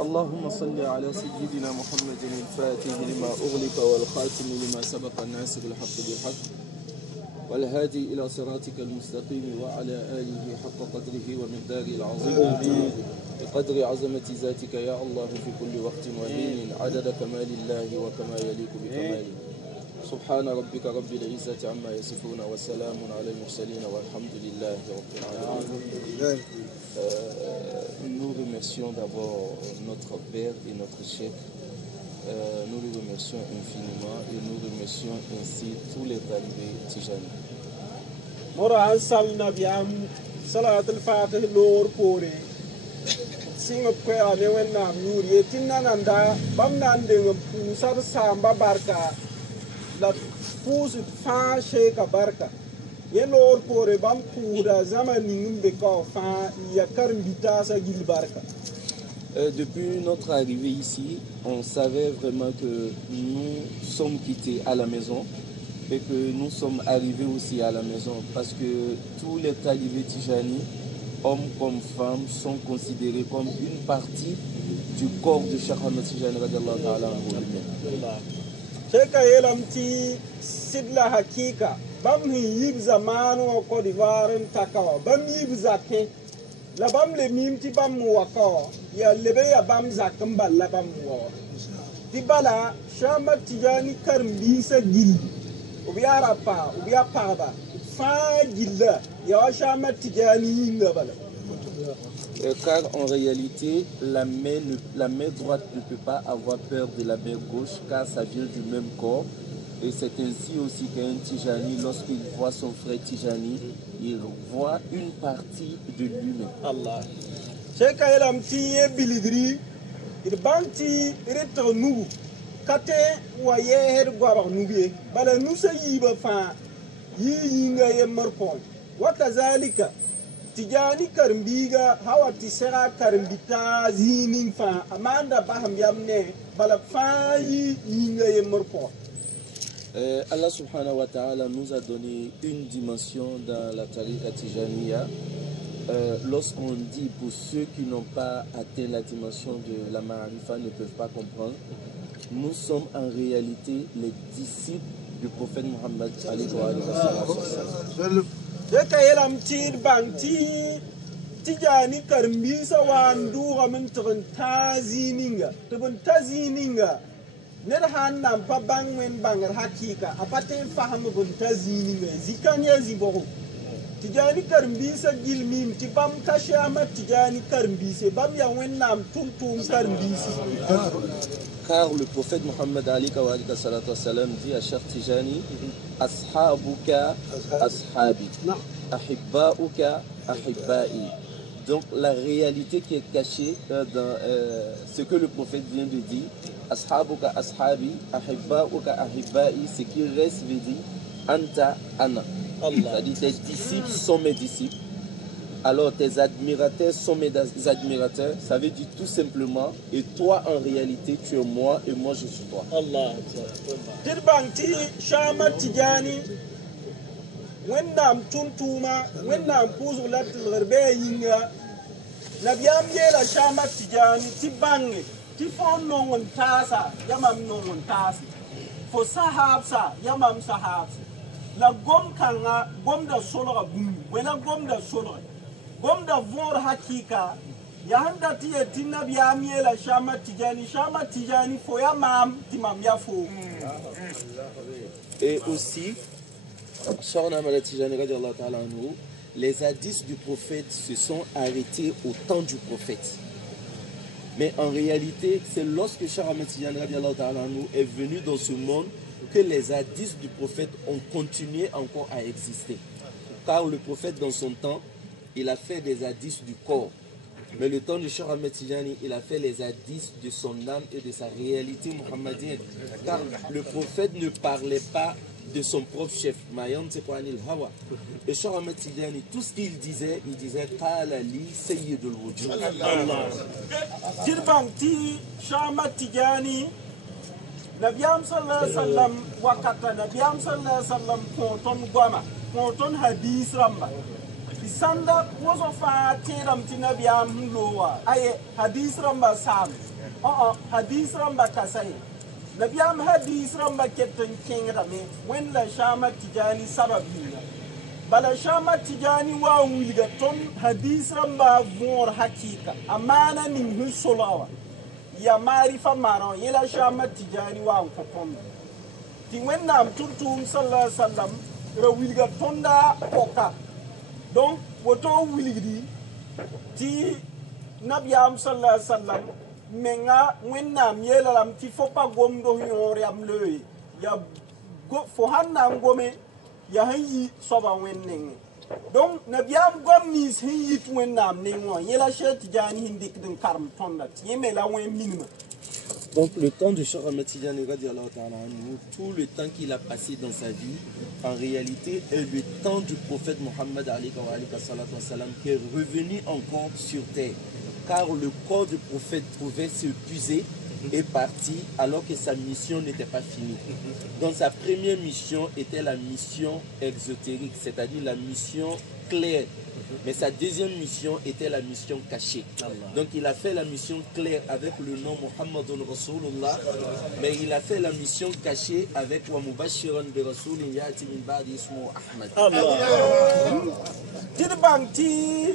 اللهم صل على سيدنا محمد الفاتح لما أغلق والخاتم لما سبق الناس بالحق بالحق والهادي إلى صراطك المستقيم وعلى آله حق قدره ومقداره العظيم بقدر عظمة ذاتك يا الله في كل وقت وحين عدد كمال الله وكما يليق بكماله سبحان ربك رب العزة عما يصفون وسلام على المرسلين والحمد لله رب العالمين. Nous remercions d'abord notre Père et notre Cheikh. Nous le remercions infiniment et nous remercions ainsi tous les talibés Tijani. Mora sal nabiam salat al-fatih lor pore singa kwa ne wenna nuri tinananda bamnande ngam sar samba barka la pousse fa sheka barka ye lor pore bam pura zamani ngumbe ka fa ya karmbita sa gil barka. Depuis notre arrivée ici, on savait vraiment que nous sommes quittés à la maison et que nous sommes arrivés aussi à la maison parce que tous les talibés Tijani, hommes comme femmes, sont considérés comme une partie du corps de Cheikh Ahmed Tijani radiallahu ta'ala anhu. Cheikh yelamti sidla hakika bam yib zamanu Côte d'Ivoire takawa bam yib zaké la bam le mim ti bam waka ya lebe ya bam zakam balla bam wa ti bala Shama Tijani karmbi sa gil ubiya rapa ubiya paba fa gilla ya Shama Tijani ngabala. Car en réalité, la main droite ne peut pas avoir peur de la main gauche car ça vient du même corps. Et c'est ainsi aussi qu'un Tijani, lorsqu'il voit son frère Tijani, il voit une partie de lui-même. Allah. Cheikh Elam tiye bilidri, il banti retenu, kate wa yeher gwabar nubiye, bala nusa yiba fa, yinga ye marpon. Wakazalika, Tijani karmbiga, hawa tisera karmbita zinin fa, amanda baham yamne, bala fa yinga ye marpon. Allah subhanahu wa ta'ala nous a donné une dimension dans la tariqa Tijaniya. Lorsqu'on dit pour ceux qui n'ont pas atteint la dimension de la Ma'arifa ne peuvent pas comprendre, nous sommes en réalité les disciples du prophète Muhammad alayhi wa sallam. Tijani karmbisa wandu gamin tazininga Nerhan nam pa bangwen bangar hakika apaten faham buntazini me zikanye ziboru Tijani karmbisa gilmim tibam kashama Tijani karmbise bam ya wennam tuntum karmbisi. Car le prophète Muhammad alayhi wa sallam dit à Cheikh Tijani ashabuka ashabi ahibbauka ahibbai. Donc la réalité qui est cachée dans ce que le prophète vient de dire, ashabuka ashabi, ahibbauka ahibbai, ce qui reste veut dire anta ana. C'est-à-dire tes disciples sont mes disciples, alors tes admirateurs sont mes admirateurs. Ça veut dire tout simplement, et toi en réalité tu es moi et moi je suis toi. Allah. Tirbanti Shama Tijani. Wennam tuntuma wennam puzu latil gharbe yinga nabiyam yela Shama Tijani ti bangi ti fon nongon tasa yamam nongon tasi fo sahabsa yamam sahabsa la gom kanga gom da sologa bum wena gom da sologa gom da vor hakika ya handa ti nabiyam yela Shama Tijani fo yamam timam ya fo. Et aussi les hadiths du prophète se sont arrêtés au temps du prophète. Mais en réalité, c'est lorsque Cheikh Ahmed Tijani est venu dans ce monde que les hadiths du prophète ont continué encore à exister. Car le prophète dans son temps, il a fait des hadiths du corps. Mais le temps de Cheikh Ahmed Tijani, il a fait les hadiths de son âme et de sa réalité muhammadienne. Car le prophète ne parlait pas de son propre chef, Mayan Tsepanil Hawa. Et Cheikh Ahmed Tijani, tout ce qu'il disait, il disait Qala li Sayyidul Wujud. Tirbanti Cheikh Ahmed Tijani, Nabiyam sallallahu alayhi wa sallam, wakata Nabiyam sallallahu alayhi wa sallam, konton goma, konton hadith ramba. Sanda was of a Tiram Tinabiam Loa, I Hadis Ramba Sam, Hadis Ramba Kasai. Nabiam Hadis Ramba Captain King Rame, when La Shama Tijani Sababina. Bala Shama Tijani wa Wilgaton, Hadis Ramba Vor Hakika, a man in whose solawa. Ya Mari Famaro, Yela Shama Tijani wa Popom. Ti when Nam Tuntum Salah Salam, Wilgatonda Poka. Donc, woto wiligi ti Nabiam sallallahu alaihi wasallam menga wennam yelalam ti fopa gomdo yoriam le ya go fo hanna ngome ya hanyi soba wenneng donc Nabiam gomnis hinyi wennam nengo yela shet jani hindik den karm tonda yemela wen minima. Donc le temps de Cheikh Ahmed Tidiane, tout le temps qu'il a passé dans sa vie, en réalité est le temps du prophète Mohammed qui est revenu encore sur terre. Car le corps du prophète pouvait s'épuiser et partir alors que sa mission n'était pas finie. Donc sa première mission était la mission exotérique, c'est-à-dire la mission claire. Mais sa deuxième mission était la mission cachée. Donc il a fait la mission claire avec le nom Muhammadun Rasulullah, mais il a fait la mission cachée avec wa mubashiran bi rasulin yati min ba'di ismu Ahmad. Tirbanti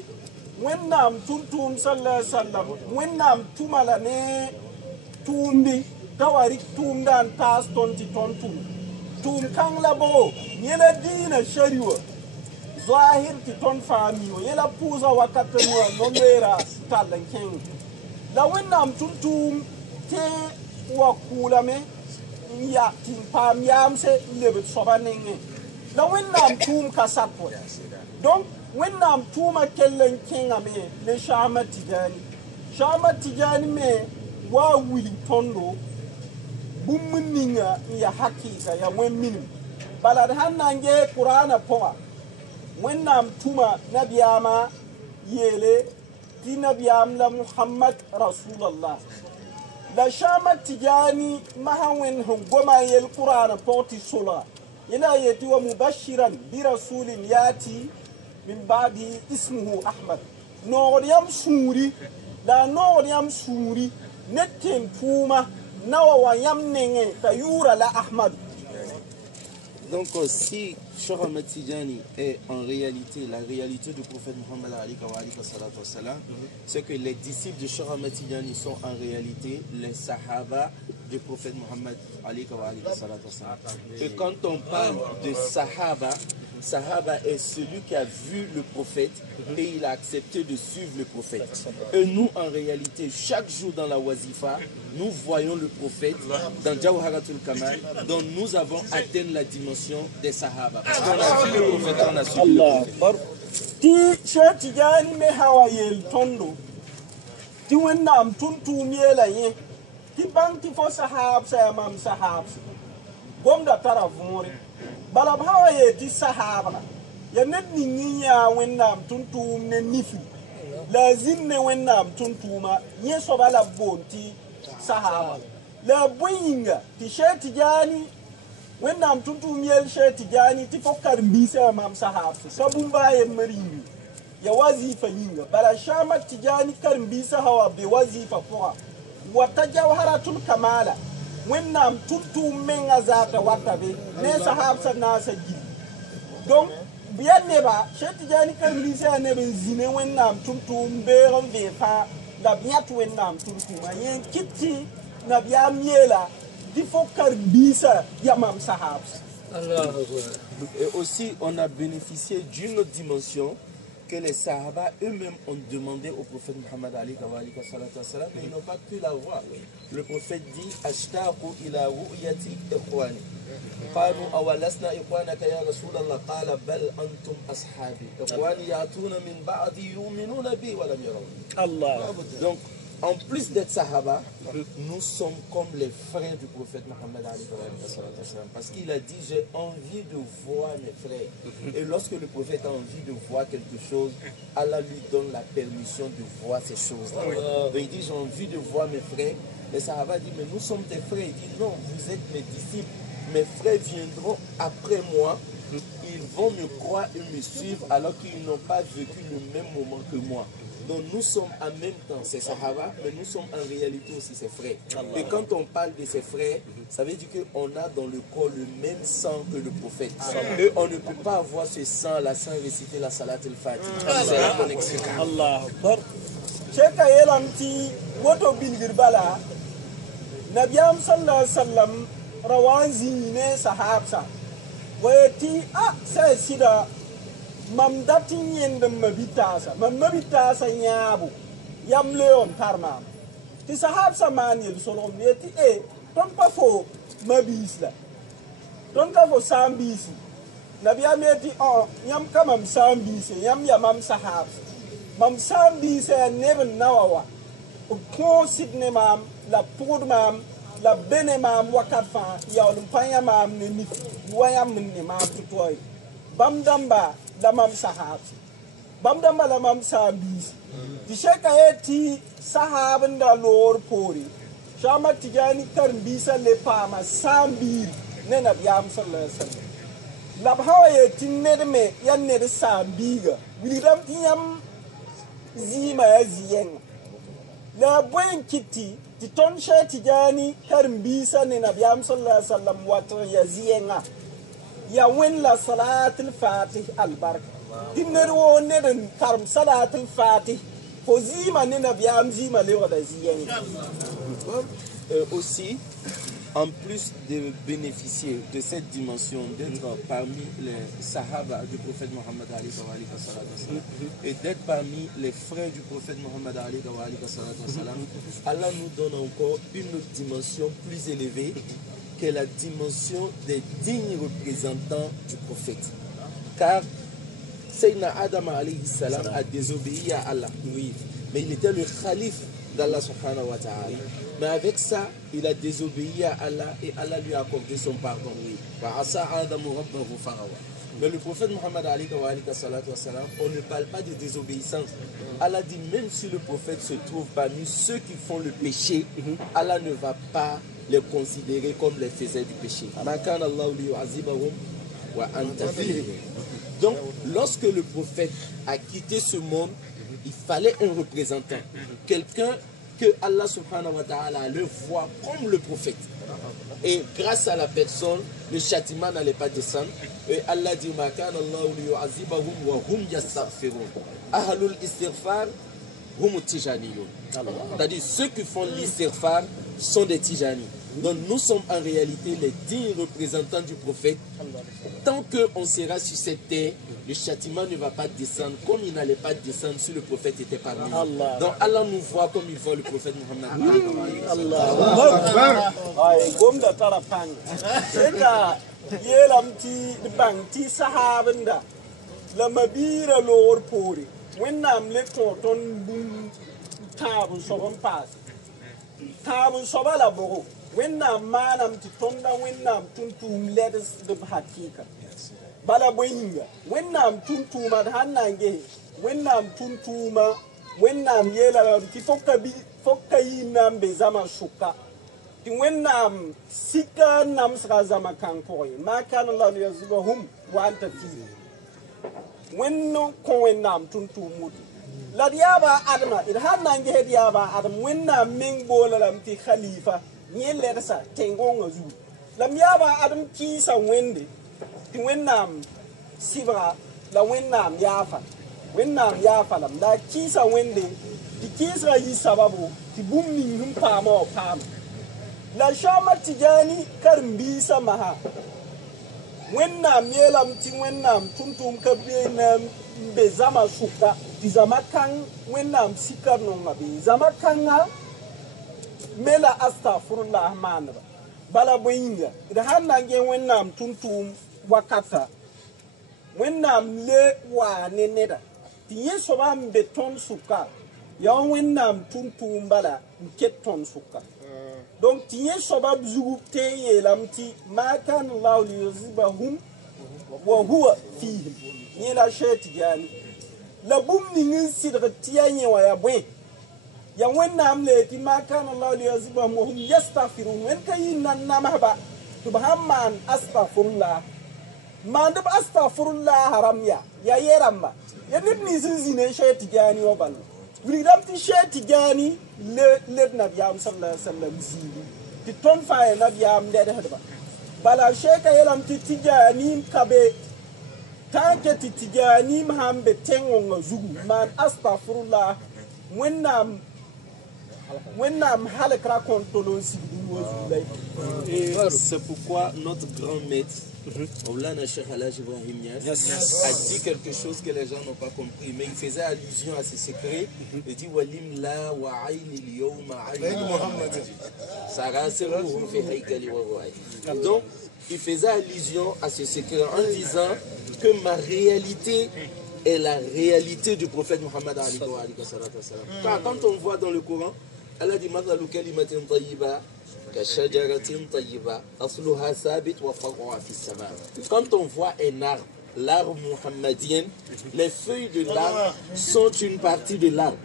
wennam tuntum sallallahu alaihi wasallam wennam tumalane tumbi tawari tumdan tas tonti tontum tum kanglabo yela dina shariwa Zahir ti ton fami o yela puza wakati no nomera talan ken la wennam tuntum te wakula me ya tin pam yamse lebe sobanenge la wennam tum kasapo donc wennam tuma kellen ken ame le Shama Tijani me wa wili tondo bumuninga ya hakika ya wemminim balad hanange Qur'ana poa wennam tuma nabiyama yele ti nabiyam la Muhammad Rasulullah la Shama Tijani mahawen goma yel Qur'an porti sola ila yeti wa mubashiran bi rasulin yati min ba'di ismuhu Ahmad noriyam suri da noriyam suri netten tuma nawa wa yam nenge tayura la Ahmad. Donc si Cheikh Ahmed Tidiane est en réalité la réalité du prophète Muhammad c'est que les disciples de Cheikh Ahmed Tidiane sont en réalité les sahaba du prophète Muhammad. Et quand on parle de sahaba, Sahaba est celui qui a vu le prophète et il a accepté de suivre le prophète. Et nous, en réalité, chaque jour dans la Wazifa, nous voyons le prophète dans Jawharatul Kamal, dont nous avons atteint la dimension des Sahaba. Parce qu'on a vu le prophète, on a suivi le prophète. Ti Cheikh Tidiane me hawayel tondo. Ti wennam tuntu miela ye. Ti banki fo sahab sa mam sahab. Gomda tara vumori. Balab hawaye ti sahaba. Ya net ni ya wennam tuntu ne nifi. Lazim ne wennam tuntuma ye so bala bonti sahaba. La boyinga ti Cheikh Tidiane wennam tuntu miel Cheikh Tidiane ti fokar mbisa mam sahab sabumba ye maringi ya wazifa yinga bala Shama Tijani kar mbisa hawa be wazifa poa wata Jawharatul Kamala wennam tuntu menga zata wata be ne sahab sa nasa gi donc bien neba Cheikh Tidiane kar mbisa ne be zine wennam tuntu mbero be fa la biat wennam tuntu ma yen kitti na biya miela di fokar bisa yamam sahab. Et aussi on a bénéficié d'une autre dimension que les sahaba eux-mêmes ont demandé au prophète Muhammad mais ils n'ont pas pu la voir. Le prophète dit ashtaqu ila ru'yati ikhwani qalu awalasna ikhwanaka ya Rasulallah qala bal antum ashabi ikhwani ya'tuna min ba'di yu'minuna bi wa lam yaraw. Allah. Donc en plus d'être sahaba, nous sommes comme les frères du prophète Mohammed parce qu'il a dit j'ai envie de voir mes frères. Et lorsque le prophète a envie de voir quelque chose, Allah lui donne la permission de voir ces choses-là. Donc il dit j'ai envie de voir mes frères. Les sahaba disent mais nous sommes tes frères. Il dit non, vous êtes mes disciples. Mes frères viendront après moi ils vont me croire et me suivre alors qu'ils n'ont pas vécu le même moment que moi. Donc nous sommes en même temps ces Sahaba, mais nous sommes en réalité aussi ses frères. Et quand on parle de ses frères, ça veut dire qu'on a dans le corps le même sang que le prophète. Et on ne peut pas avoir ce sang-là sans réciter la Salat al-Fatih. C'est la connexion. Allah Akbar. Cheikh Yelamti, Moto bin Girbala, Nabiyam sallallahu alaihi wasallam, Rawanzi ne sahabsa. Wayeti, sai sida. Mam datin yendem mabitasa nyabu yam leon tarma ti sahab samani solom yeti ton pa fo mabisla ton ka fo sambisi nabi ameti nyam kamam sambisi yam mam sahab mam sambisi neben nawawa ko sidne mam la pour mam la bene mam wakatfa yawlum panya mam ne ni wayam ne mam tutoy bamdamba lamam sahabi bamdamba lamam sambisi di sheka eti sahabin da lor pori shama tijani kar bisa le pama sambir ne nabiyam sallallahu alaihi wasallam lab hawa eti nedme yan ne sambiga wilidam tiyam zima ya ziyen la bwen kiti ti ton she tijani kar bisa ne nabiyam sallallahu alaihi wasallam wato ya ziyenga ya wen la salatul fatih albarka dinner wo ne den karam salatul fatih ko zima ne nabiyam zima le wada ziyen aussi en plus de bénéficier de cette dimension d'être parmi les sahaba du prophète Mohammed et d'être parmi les frères du prophète Mohammed Allah nous donne encore une autre dimension plus élevée que la dimension des dignes représentants du prophète. Car Sayyidina Adam alayhi salam a désobéi à Allah, oui, mais il était le calife d'Allah subhanahu wa ta'ala. Mais avec ça, il a désobéi à Allah et Allah lui a accordé son pardon. Oui. Mais le prophète Mohammed on ne parle pas de désobéissance. Allah dit même si le prophète se trouve parmi ceux qui font le péché, Allah ne va pas les considérer comme les faiseurs du péché. Donc, lorsque le prophète a quitté ce monde, il fallait un représentant, quelqu'un que Allah subhanahu wa ta'ala le voit comme le prophète. Et grâce à la personne, le châtiment n'allait pas descendre. Et Allah dit Ahlul istighfar hum tijaniyun. C'est-à-dire ceux qui font l'istighfar sont des tijani. Donc nous sommes en réalité les dignes représentants du prophète. Tant qu'on sera sur cette terre, le châtiment ne va pas descendre comme il n'allait pas descendre si le prophète était parmi nous. Donc Allah nous voit comme il voit le prophète Mohammed. Wennam manam ti tonda wennam tuntum ledes de hakika bala boyinga wennam tuntuma hannange wennam tuntuma wennam yela ti fokka yinam be zama shuka ti wennam sika nam sra zama kanko ma kana Allah yazbahum wa anta fi wenno ko wennam tuntumut la diaba adama il hannange diaba adam wennam mengbola lam ti khalifa ni lersa tengonga zu lam yaba adam kisa wende ti wennam sibra la wennam yafa lam la kisa wende ti kisa yi sababu ti bummi hum pama la shama tijani karmbi samaha wennam yelam ti wennam tuntum kabbe na be zama shuka ti zama kan wennam sikar no ngabe zama kanga mela astaghfirullah manra bala boyinga da hanange wennam tuntum wakata wennam le wa neneda ti yeso ba beton suka ya wennam tuntum bala keton suka donc ti yeso ba zugu teye lamti ma kan Allah yuzibahum wa huwa fihi ni la sheti yani la bumni ngin sidra tiyanye wa ya bwe ya wennam le ti ma kana Allah li yazibahum wa hum yastaghfirun wen kayin nan namaba subhanan astaghfirullah mandab astaghfirullah haram ya yeramma ya nibni zine shay tijani wa bal wiridam ti shay tijani le nabiyam sallallahu alaihi wasallam zili ti ton fa nabiyam de hadba bala sheka yelam ti tijani kabe tanke ti tijani hambe tengo zugu man astaghfirullah wennam halakra kontolo sibu wazulay. C'est pourquoi notre grand maître Maulana Cheikh Alhaj Ibrahim Niass a dit quelque chose que les gens n'ont pas compris, mais il faisait allusion à ses secrets. Il dit Walim la wa ayni al-yawma ayni Muhammad. Sarasiruhu fi haykali wa ru'ay. Donc, il faisait allusion à ce secret en disant que ma réalité est la réalité du prophète Muhammad alayhi wa sallam. Car quand on voit dans le Coran, Allah dit Mathalu kalimatin tayyiba quand on voit un arbre, l'arbre muhammadienne, les feuilles de l'arbre sont une partie de l'arbre.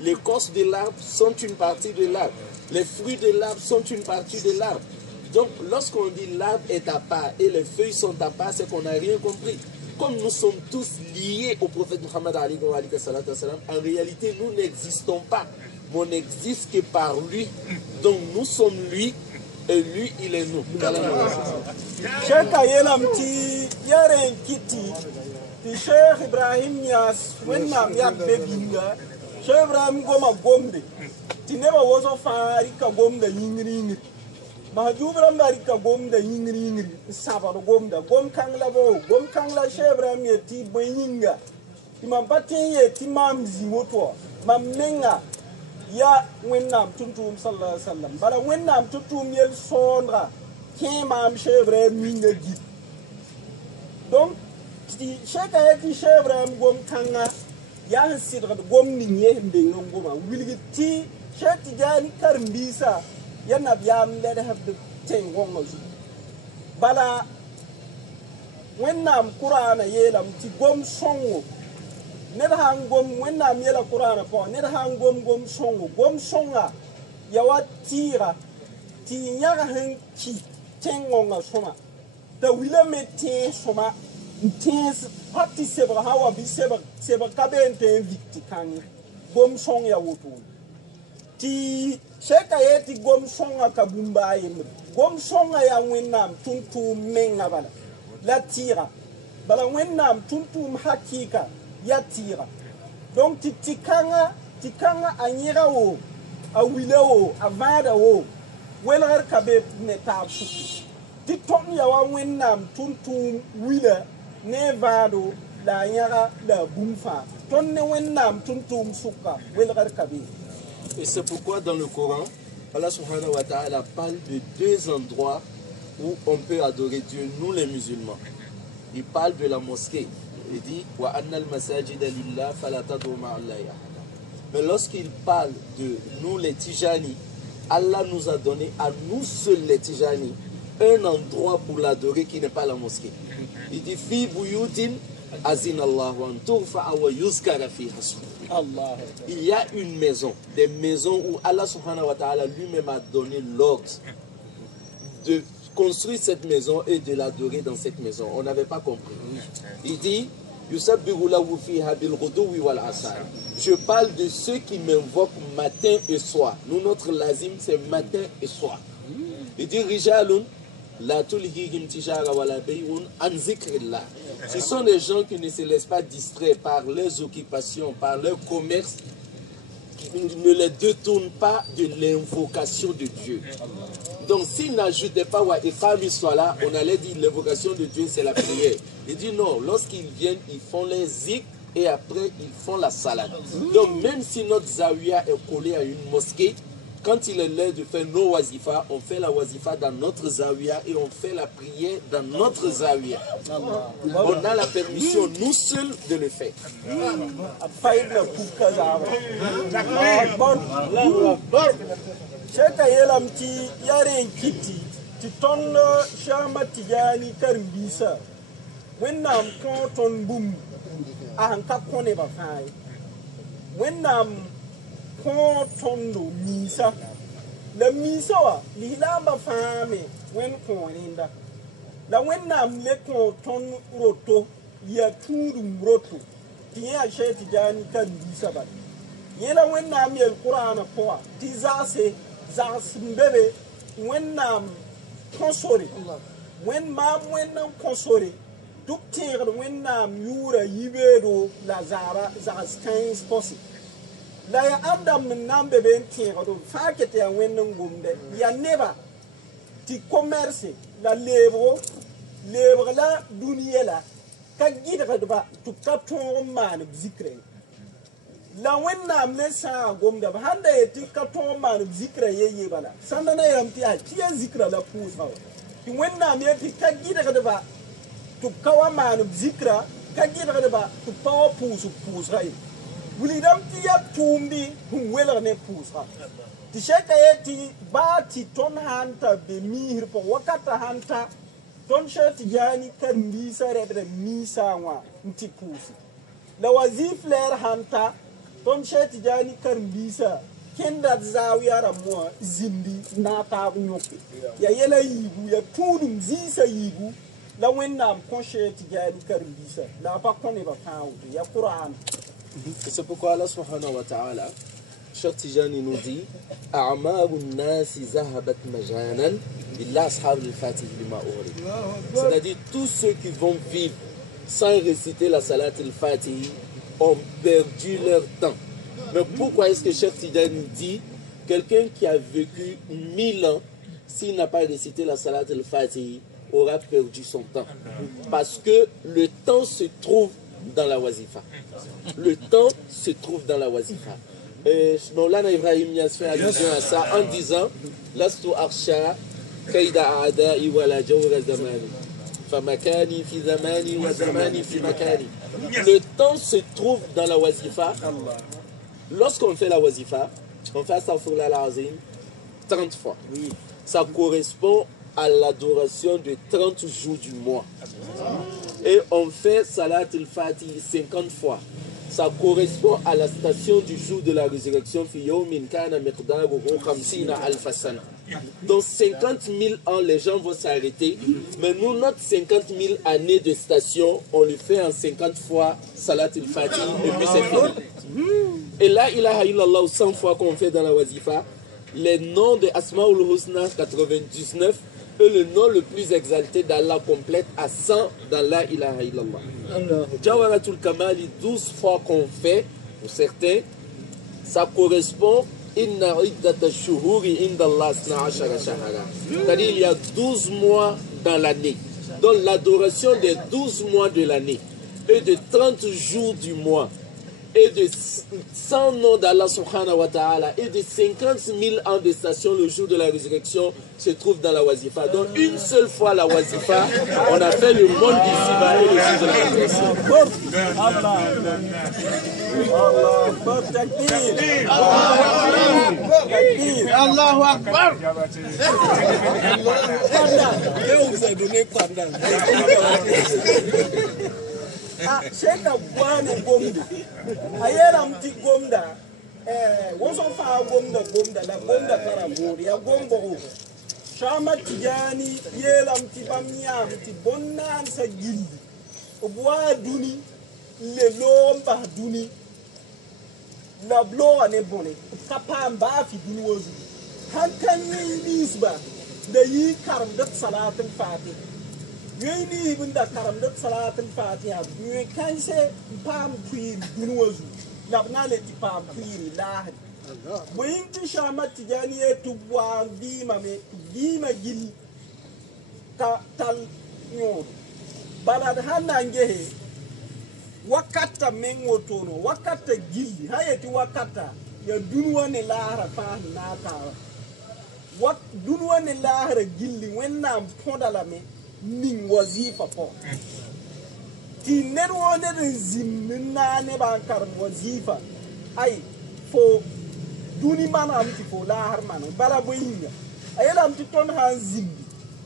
L'écorce de l'arbre sont une partie de l'arbre. Les fruits de l'arbre sont une partie de l'arbre. Donc, lorsqu'on dit l'arbre est à part et les feuilles sont à part, c'est qu'on n'a rien compris. Comme nous sommes tous liés au prophète Muhammad, en réalité, nous n'existons pas. On n'existe que par lui. Donc nous sommes lui et lui il est nous. Cheikh Ayelam ti yaren kiti ti Cheikh Ibrahim Niass wennam yabbe binga Cheikh Ibrahim goma gombe ti neba wozo fari ka gomda yingri mahjubra mbari ka gomda yingri sabaro gomda gom kangla bo gom kangla Cheikh Ibrahim yeti boyinga imam patin yeti mamzi woto mammenga ya wennam tuntum sallallahu alaihi wasallam bala wennam tuntum yel sondra kemam chevre minga git donc ti cheka yeti chevre gom kanga ya sidra gom ni nyembe ngoma wilgi ti cheti jani karmbisa ya nabiyam le de habde tengonga zu bala wennam qur'ana yelam ti gom songo neda hangom wennam yela qur'ana po neda hangom gom songa ya watira ti nyaga han ki tengonga soma da wila mete soma ntens hatti sebra hawa bi sebra kabente victi kan gom song ya woto ti sheka yeti gom songa kabumba yem gom songa ya wennam tuntu menga bala la tira bala wennam tuntu hakika yatira donc tikanga anyira wo awile wo avada wo welgar kabe ne tabsu ti ton ya wa wennam tuntum wila ne vado la nyara la bumfa ton ne wennam tuntum suka welgar kabe. Et c'est pourquoi dans le Coran Allah subhanahu wa ta'ala parle de deux endroits où on peut adorer Dieu, nous les musulmans. Il parle de la mosquée. Il dit wa annal masajida lillah fala tad'u ma'a allahi ahada. Mais lorsqu'il parle de nous les Tijani, Allah nous a donné à nous seuls les Tijani un endroit pour l'adorer qui n'est pas la mosquée. Il dit fi buyutin azin Allah wa turfa wa yuzkara fiha ismuhu. Il y a une maison, des maisons où Allah subhanahu wa ta'ala lui-même a donné l'ordre de construire cette maison et de l'adorer dans cette maison. On n'avait pas compris. Il dit je parle de ceux qui m'invoquent matin et soir. Nous, notre lazim, c'est matin et soir. Il dit Rijalun, la tulhihim tijara wala bay'un an zikrillah. Ce sont des gens qui ne se laissent pas distraire par leurs occupations, par leur commerce, qui ne les détournent pas de l'invocation de Dieu. Donc s'ils n'ajoutaient pas wa iqami salat, on allait dire l'invocation de Dieu c'est la prière. Il dit non, lorsqu'ils viennent, ils font les zik et après ils font la salade. Donc même si notre zawiya est collé à une mosquée, quand il est l'heure de faire nos wazifa, on fait la wazifa dans notre zawiya et on fait la prière dans notre zawiya. On a la permission, nous seuls, de le faire. Sheka yelam ti yaren kiti ti ton shama tijani karmbisa wennam ton bum ahanka kone ba fay wennam ton do misa la misa wa lilamba fame wen koninda la wẽnnaam le kõ tõnd roto ya tũudum roto tɩ yẽ yaa Cheikh Tidiane karen-biisã bala yẽla wẽnnaam yel Qur'ana pʋga tɩ zags n be be wẽnnaam kõ sore maam wẽnd n kõ sore tɩ b tẽegd wẽnnaam yʋʋra yibeedo la zags 15 pɔse la ya Adam n na n be be n tẽegdo fãa ket yaa wẽnd n gomde ya neba tɩ commerce la leebg la dũniyã la ka gɩdgdba tɩ ka tõog n maan b zikra la wẽnnaam le sã n gomda b sãn da yetɩ ka tõog n maan b zikra ye bala sãnda na yam tɩ yaa tɩ ya zikra la pʋʋsga wa tɩ wẽnnaam yetɩ ka gɩdgdba tɩ b ka wa maan b zikra ka gɩdgdba tɩ b pa wa pʋʋs b pʋʋsga ye wilgdame tɩ ya tʋʋmdɩ sẽn welg ne pʋʋsga tɩ sɛka yetɩ baa tɩ tõnd sãn ta be miisr pʋgẽ wakata sãn ta tõnd Cheikh Tidiane karen-biisã rɛbda miisã wã n tɩ pʋʋse la wazif lɛɛr sãn ta tõnd Cheikh Tidiane karen-biisã kẽnda d zaawiya rãmb wã zĩndi na taab yõke ya yɛla yiibu ya tũudum zĩisã yiibu la wẽnnaam kõ Cheikh Tidiane karen-biisã la a pa kõ nebã fãa woto ya Qur'an. C'est pourquoi Allah subhanahu wa ta'ala, Cheikh Tijani nous dit c'est-à-dire tous ceux qui vont vivre sans réciter la salat al-Fatih ont perdu leur temps. Mais pourquoi est-ce que Cheikh Tijani dit quelqu'un qui a vécu 1000 ans, s'il n'a pas récité la salat al-Fatih, aura perdu son temps? Parce que le temps se trouve dans la wazifa. Le temps se trouve dans la wazifa. Maulana Ibrahim Niass fait allusion à ça en disant Lastu akhsha kaida a'da'i wa la jawra zamani fa makani fi zamani wa zamani fi makani. Le temps se trouve dans la wazifa. Lorsqu'on fait la wazifa, on fait astaghfirullah al-azim 30 fois. Ça correspond à l'adoration de 30 jours du mois. Et on fait Salat al-Fatih 50 fois. Ça correspond à la station du jour de la résurrection. Donc 50 000 ans, les gens vont s'arrêter. Mais nous, notre 50 000 années de station, on le fait en 50 fois Salat al-Fatih et puis c'est fini. Et là, ilaha illallah 100 fois qu'on fait dans la wazifa, les noms de Asma'ul Husna 99 et le nom le plus exalté d'Allah complète à 100 dans la ilaha illallah. Jawaratul Kamali 12 fois qu'on fait, pour certains, ça correspond Inna iddata shuhuri inda Allah 12 shahara. C'est-à-dire il y a 12 mois dans l'année. Donc l'adoration des 12 mois de l'année et de 30 jours du mois et de 100 noms d'Allah subhanahu wa ta'ala et de 50 000 ans de station le jour de la résurrection se trouve dans la wazifa. Donc une seule fois la wazifa, on a fait le monde d'ici-bas et le jour de la résurrection. Allahu Akbar. Vous a donné pendant. Cheikh Abouane Gomde. Ayer amti Gomda. Woso fa Gomda la Gomda Karabori ya Gombo. Chama Tidiane yelam ti bamnya ti bonnan sa gilli. Obwa duni le lomba duni. La blo ane bone. Kapamba fi duni wozu. Hankan yi nisba da yi karam da salatul fatih. Yeni ibn da karam da salatul fatiha biyu kan se pam pri dunwazu labna le ti pam pri lahad boyin ti Chama Tidiane tu bwa bima gil ka tal nyo balad hanange he wakata mengo tono wakata gilli hayeti wakata ya dunwa ne lahara fa na ta wak dunwa ne lahara gilli wenna pondala me ning wazifa po ti nerwo ne zimna ne ba kar wazifa ai fo duni mana am ti fo la har mana bala boyinga ayela am ti ton han zimbi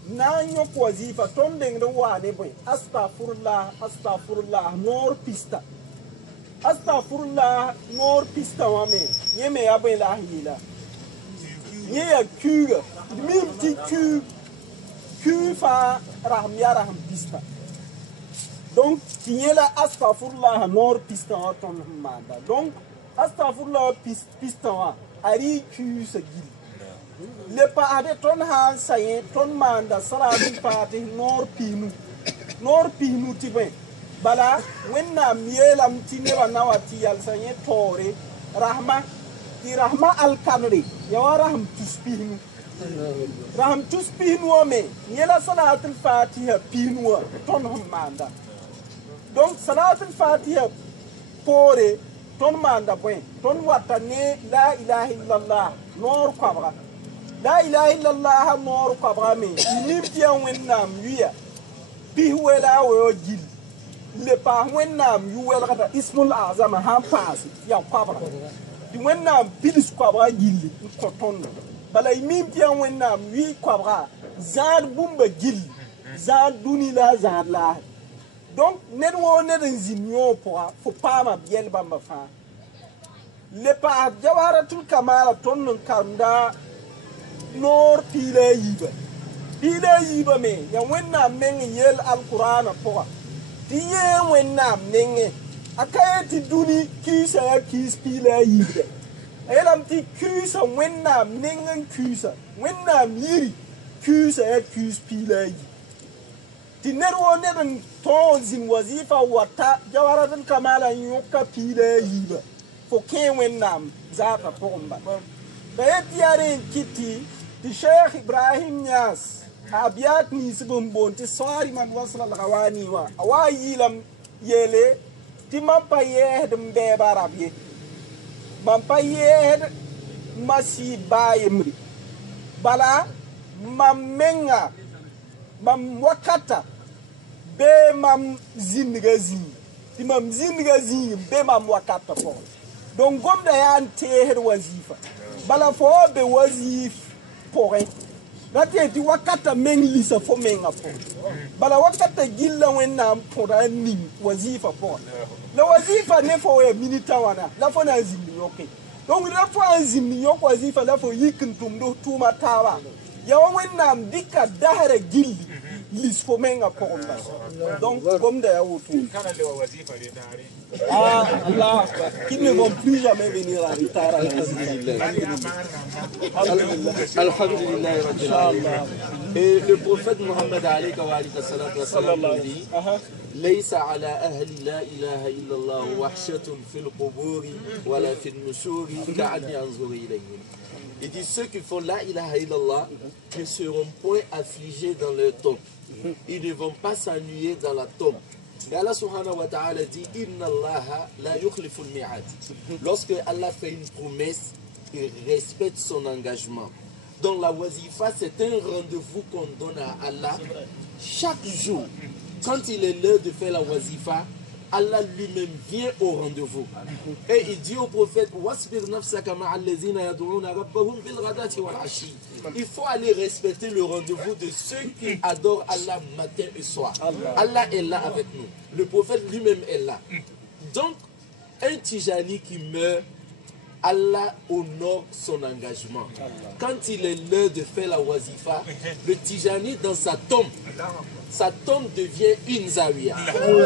na nyok wazifa ton deng do wa ne boy astaghfirullah nor pista astaghfirullah nor pista wa me yeme ya boy la hila ye ya kuga mim ti ku kufa raham ya raham pista donc tinyela astaghfirullah nor pista ton manda donc astaghfirullah pista wa ari kusa gil le pa ade ton ha saye ton manda salatu fatih nor pinu tibe bala wenna mielam tineba nawati yal saye tore rahma ti rahma al kanri ya raham tuspinu raham tuspinu me yela salatul fatiha pinu ton manda donc salatul fatiha pore ton manda point ton watane la ilaha illallah nor kwabra la ilaha illallah nor kwabra me nimtiya wennam wiya bi wela wo gil le pa wennam yu wela kata ismul azam ha pass ya kwabra di wennam bilis kwabra gilli ko ton bala nimtiya wennam wi kwabra zad bumba gil zad dunila zad la donc ned wo ned zinyo pour faut pas ma biel bamba fa le pa jawaratul kamala ton kanda nor pile yiba me ya wenna men yel alquran pour tiye wenna men akayeti duni kisa ya kis pile yiba elam ti kisa wenna men kisa wenna miri kisa ya kis pile yiba tinerwo neden tonzin wazifa wata jawaratul kamala yuka pile yiba fo kewen nam zata pomba bayet yare kiti ti Sheikh Ibrahim Niass abiyat ni sibon ti sari man wasla al-ghawani wa awayilam yele ti mampa yed mbe barabye mampa yed masi bayemri bala mamenga mam wakata be mam zinniga zin ti mam zinniga zin be mam wakata fo donc gomda yan teher wazifa bala fo be wazif poré rate ti wakata men lisa fo menga fo bala wakata gilla wenna pora ni wazifa fo la wazifa ne fo e minita wana la fo na zimni yoke donc la fo azimni yok wazifa la fo yikin tumdo tuma tawa ya wenna dikka dahara gilli lis fo menga porba donc comme da yaoutou kana le wazifa de tare Allah qui ne vont plus jamais venir à Ritara. Alhamdulillah. Et le prophète Mohammed alayhi wa sallam dit ليس على أهل لا إله إلا الله وحشة في القبور ولا في النشور كأني أنظر إليهم. Il dit ceux qui font la ilaha illallah ne seront point affligés dans leur tombe. Ils ne vont pas s'ennuyer dans la tombe. Et Allah subhanahu wa ta'ala dit Inna Allah la yukhlifu al-mi'ad. Lorsque Allah fait une promesse, il respecte son engagement. Donc la wazifa, c'est un rendez-vous qu'on donne à Allah chaque jour. Quand il est l'heure de faire la wazifa, Allah lui-même vient au rendez-vous. Et il dit au prophète il faut aller respecter le rendez-vous de ceux qui adorent Allah matin et soir. Allah est là avec nous. Le prophète lui-même est là. Donc, un Tijani qui meurt, Allah honore son engagement. Quand il est l'heure de faire la wazifa, le Tijani dans sa tombe devient une zawiya.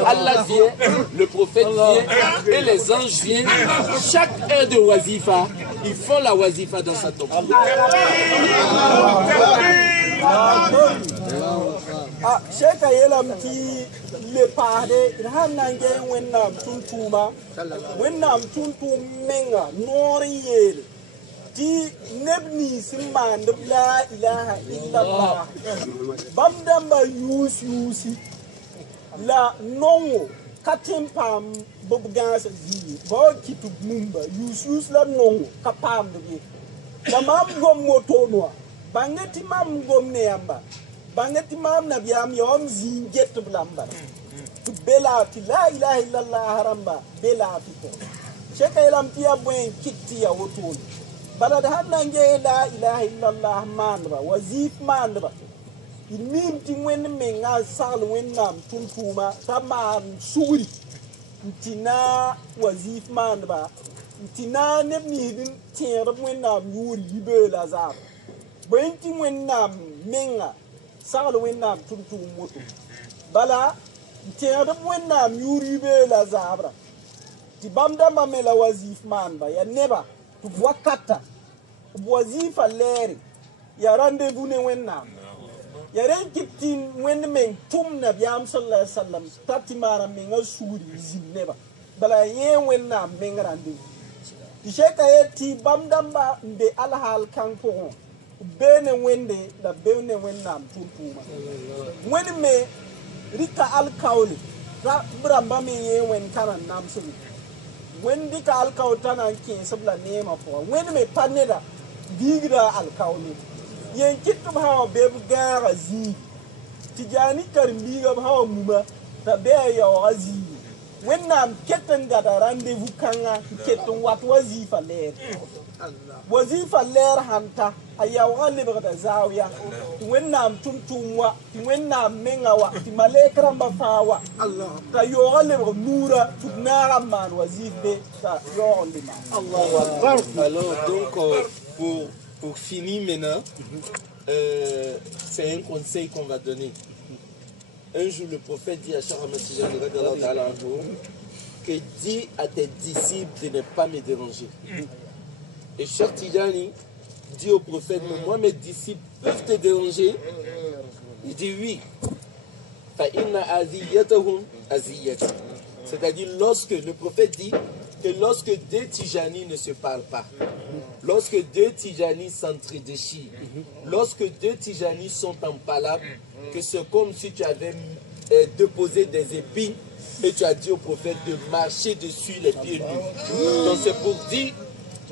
Allah vient, le prophète vient et les anges viennent. Chaque heure de wazifa, ils font la wazifa dans sa tombe. Sheikh yelam ti le pade hanange wennam tuntuma wennam tuntum menga noriyel ti nebni simman la ilaha illallah bamdamba yusi la nongo katim pam bobgans di bo kitu mumba yus la nongo kapam de la mam gom motono bangeti mam gom ne amba bangeti mam na biam yom zinget blamba tu bela ti la ilaha illallah haramba bela ti ko sheka elam ti abwen kitti ya wotun balad hanange la ilaha illallah manba wazif manba imim ti wen menga sal wennam tuntuma tamam suri tina wazif manba tina nebni din tierb wennam yuri bela za benti wennam menga sagl wẽnnaam tʋm-tʋʋm woto bala tẽegd b wẽnnaam yʋʋr yibee la zaabra tɩ bãmb dãmbã me la waziif maanba ya neba tɩ b wakata b waziifã lɛɛre ya rendez-vous ne wẽnnaam ya rẽn kɩt tɩ wẽnd meng tʋm nabiyaam sallallahu alaihi wasallam t'a tɩ maana menga sugri zĩnd neba bala yẽ wẽnnaam meng rendez-vous tɩ seka ye tɩ bãmb dãmbã n be alhaal kãng pʋgẽ bee ne wẽnde la bee ne wẽnnaam tʋm-tʋʋma wẽnd me rɩka alkaole b rãmbã me yẽ wẽnd kãna n namsge wẽnd dɩka alkaol t'a na n kẽes-b la neemã pʋgã wẽnd me pa neda biigda alkaole yen kɩt tɩ b sã wa be b gãaga zĩig tɩ jaani karen-biigã b sã wa muma t'a be a yaooga ziige wẽnnaam ket n gada rendez-vous kãngã n ket n wat waziifã lɛɛr waziifã lɛɛr sãn ta a yaoogã lebgda zaoya tɩ wẽnnaam tʋm-tʋʋm wa tɩ wẽnnaam menga wa tɩ malɛk rãmbã fãa wa t'a yaoogã lebg nuurã tɩ b naagã n maan waziif be t'a yaoog n le maan. Alors donc pour finir maintenant, c'est un conseil qu'on va donner. Un jour, le prophète dit à Cheikh Ahmed Tijani que dis à tes disciples de ne pas me déranger. Et Cheikh Tijani dit au prophète, mais moi mes disciples peuvent te déranger? Il dit oui. C'est-à-dire lorsque le prophète dit que lorsque deux Tijani ne se parlent pas, lorsque deux Tijani s'entredéchirent, lorsque deux Tijani sont en palabre, que c'est comme si tu avais déposé des épines et tu as dit au prophète de marcher dessus les pieds nus. Donc c'est pour dire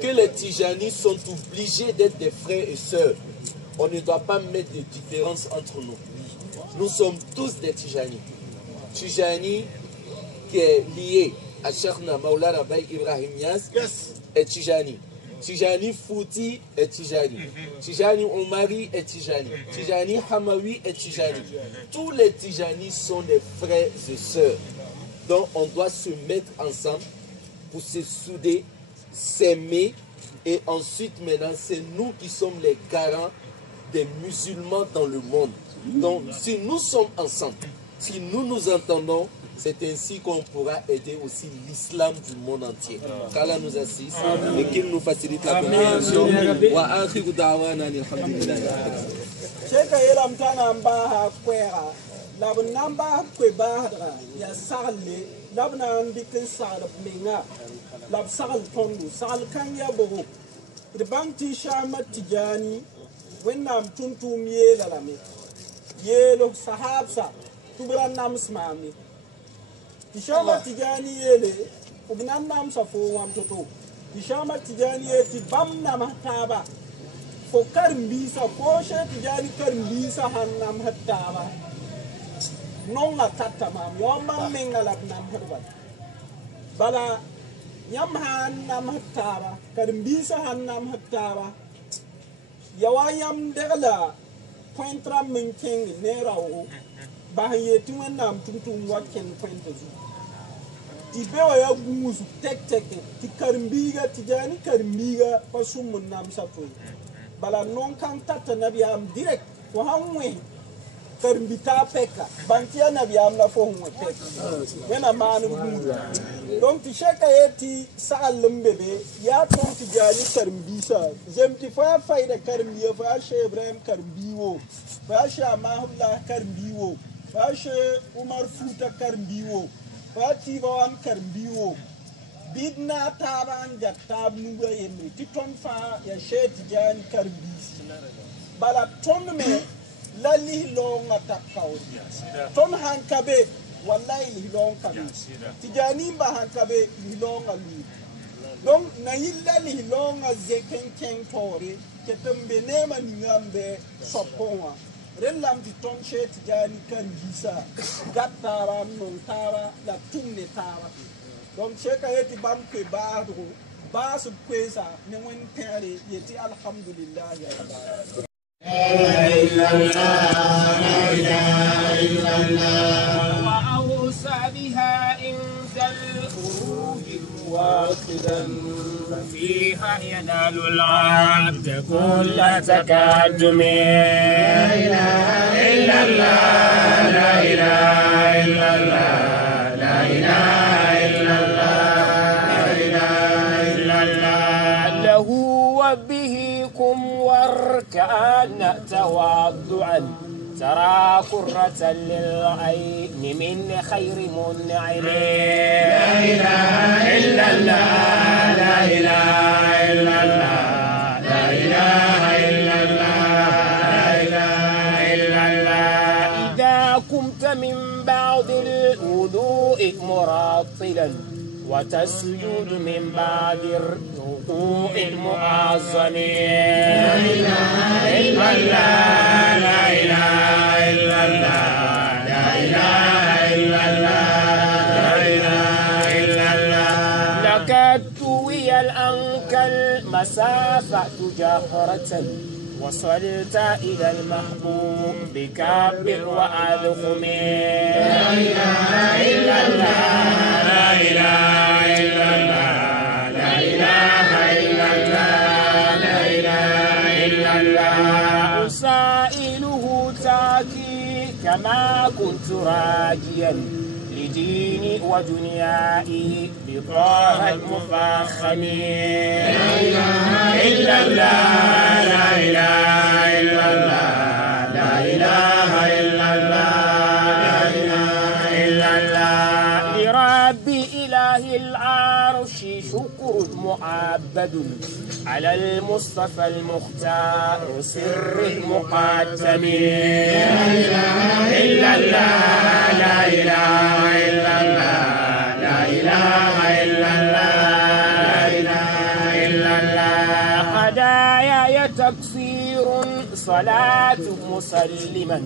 que les Tijani sont obligés d'être des frères et sœurs. On ne doit pas mettre de différence entre nous. Nous sommes tous des Tijani. Tijani qui est lié à Cheikhna Maulana Baye Ibrahim Niass est Tijani. Tijani Fouti est Tijani. Tijani Omari est Tijani. Tijani Hamawi est Tijani. Tous les Tijani sont des frères et sœurs. Donc on doit se mettre ensemble pour se souder, s'aimer. Et ensuite maintenant c'est nous qui sommes les garants des musulmans dans le monde. Donc si nous sommes ensemble, si nous nous entendons, c'est ainsi qu'on pourra aider aussi l'islam du monde entier. Qu'Allah nous assiste et qu'il nous facilite la compréhension. Wa akhiru da'wana alhamdulillah. Cheka yelam tana mbaha kwera lab namba kwe bahra ya sagle lab na ndikin sagle menga lab sagle tondu sagle kan ya bogo de banti Shamat Tijani wennam tuntum ye lalame yelo sahabsa tubran nam smami Shamat Tijani yele ubnan nam safo wam toto Shamat Tijani yeti bam nam hataba fo karimbisa ko she Tijani karimbisa hannam hataba non la tata mam yo mam mengalab nam hataba bala yam hannam hataba karimbisa hannam hataba yawa yam degla pointra min king nerawo ba yeti wannam tuntum wakken pointa zu ti bewa ya gusu tek ti karimbiga Tijani karimbiga pasumun nam satoi bala non kan tata nabiyam direct ko hanwe karimbita peka bantia nabiyam la fo hanwe peka wena manu gudu donc ti shaka yeti salim bebe ya ton Tijani karimbisa zemti fa faida karimbiya fa she Ibrahim karimbiwo fa she Mahullah karimbiwo fa she Umar Futa karimbiwo Fati bawan karimbiwo bidna taban jatab nuga yemri ti ton fa ya she Tijani karimbisi bala ton me lali longa takawri ton hankabe wallahi longa kabe Tijani ba hankabe longa lu donc na yillali longa zeken ken tore ketembe nema ngambe soponwa relam di ton she Tijani karimbisa gattara non tara la tunne tara donc sheka yeti bam ke baadu basu kwesa ne won tere yeti alhamdulillah ya rabbi wa awsa biha in zal khuruj واحدا فيها ينال العبد كل تقدم. لا إله إلا الله لا إله إلا الله لا إله إلا الله لا إله إلا الله. له وبهكم واركان تواضعا ترى قرة للعين من خير منعم. لا إله إلا الله لا إله إلا الله لا إله إلا الله لا إله إلا الله. إذا قمت من بعد الوضوء مرطلا وتسجد من بعد الركوع المعظم. لا إله إلا الله لا إله إلا الله لا إله إلا الله لا إله إلا الله. لقد طوي الأنك المسافة جهرة وصلت إلى المحبوب بكبر وأذخم. لا إله إلا الله لا إله إلا الله لا إله إلا الله لا إله إلا الله. أسائله تاكي كما كنت راجيا لديني ودنيائي بطه المفخم. لا إله إلا الله لا إله إلا الله لا إله إلا الله لا إله إلا الله. لرب إله العرش شكر معبد على المصطفى المختار سر المقدم. لا إله إلا الله لا إله إلا الله لا إله إلا الله لا إله إلا الله. هدايا تكسير صلاة مسلما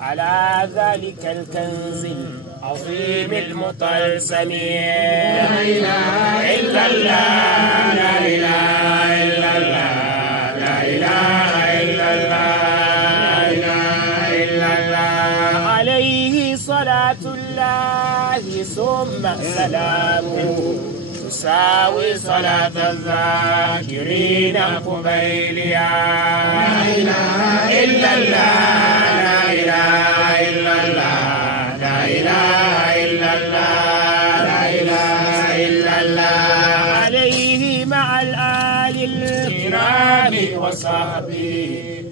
على ذلك الكنز العظيم المطلسم. لا إله إلا الله لا إله إلا الله لا إله إلا الله لا إله إلا الله. عليه صلاة الله ثم سلامه تساوي صلاة الذاكرين قبيلها. لا إله إلا الله لا إله إلا الله لا إله إلا الله لا إله إلا الله. عليه مع الآل الكرام وصحبه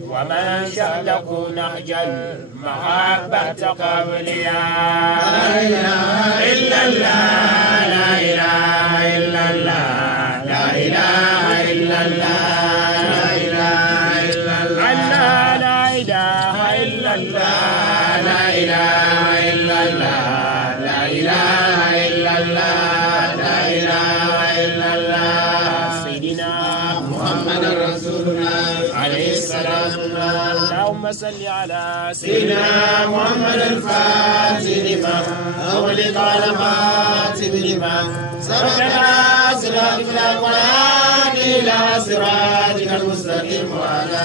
ومن سلكوا نهج المحبة قبلها. لا إله إلا الله لا إله إلا الله لا إله إلا الله لا إله إلا الله. لا إله إلا الله لا إله إلا الله لا إله إلا الله لا إله إلا الله. سيدنا محمد رسول الله عليه السلام. اللهم صل على سيدنا محمد الفاتح لما أغلق على خاتم لما سبقنا صراطك الأولى إلى صراطك المستقيم وعلى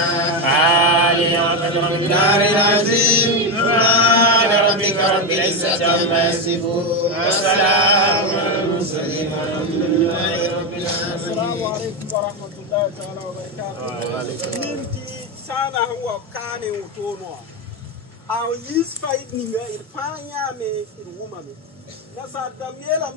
آله وقدر الدار العظيم. سبحان ربك رب العزة عما يصفون وسلام على المرسلين والحمد لله رب العالمين. السلام عليكم ورحمة الله تعالى وبركاته. Sana huwa kane utonoa au yis fight ninga il panya me il wuma me na sa damiela